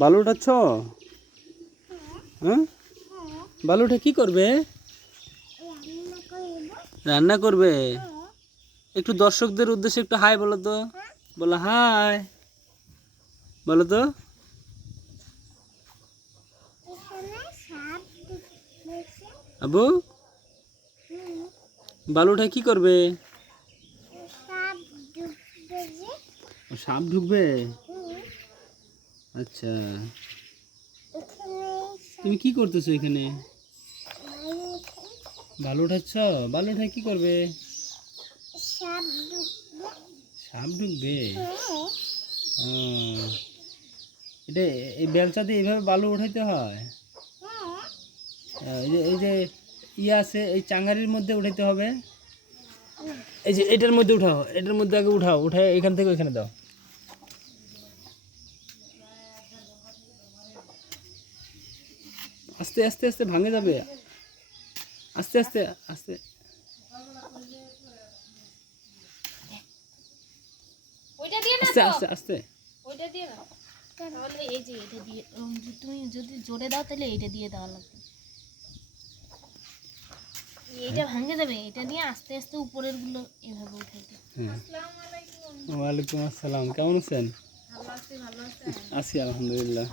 বালু উঠাচ্ছ? হ্যাঁ, বালু উঠে কি করবে? রান্না করবে। একটু দর্শকদের উদ্দেশ্যে একটু হাই বলো তো। বলো হাই, বলো তো। আবু, বালু উঠে কি করবে? সাপ ঢুকবে। আচ্ছা, তুমি কি করতেছো এখানে? বালু উঠাচ্ছ? বালু উঠে কি করবে? সাপ ঢুকবে। এটা এই বেলচা দিয়ে এইভাবে বালু উঠাইতে হয়? এই যে ইয়ে আছে, এই চাঙ্গারির মধ্যে উঠাইতে হবে। এই যে এটার মধ্যে উঠাও, এটার মধ্যে আগে উঠাও, উঠায় এখান থেকে ওইখানে দাও। আস্তে আস্তে আস্তে ভাঙে যাবে। আস্তে আস্তে আস্তে। ওইটা দিয়ে না আস্তে তো, আস্তে আস্তে। ওইটা দিয়ে না। তাহলে এই যে এটা দিয়ে তুমি যদি জোরে দাও তাহলে এইটা দিয়ে দেওয়া লাগবে। এইটা ভাঙে যাবে, এটা নিয়ে আস্তে আস্তে উপরের গুলো এভাবে উঠাইতে। আসসালামু আলাইকুম। ওয়ালাইকুম আসসালাম, কেমন আছেন? ভালো আছি, ভালো আছেন? আছি আলহামদুলিল্লাহ।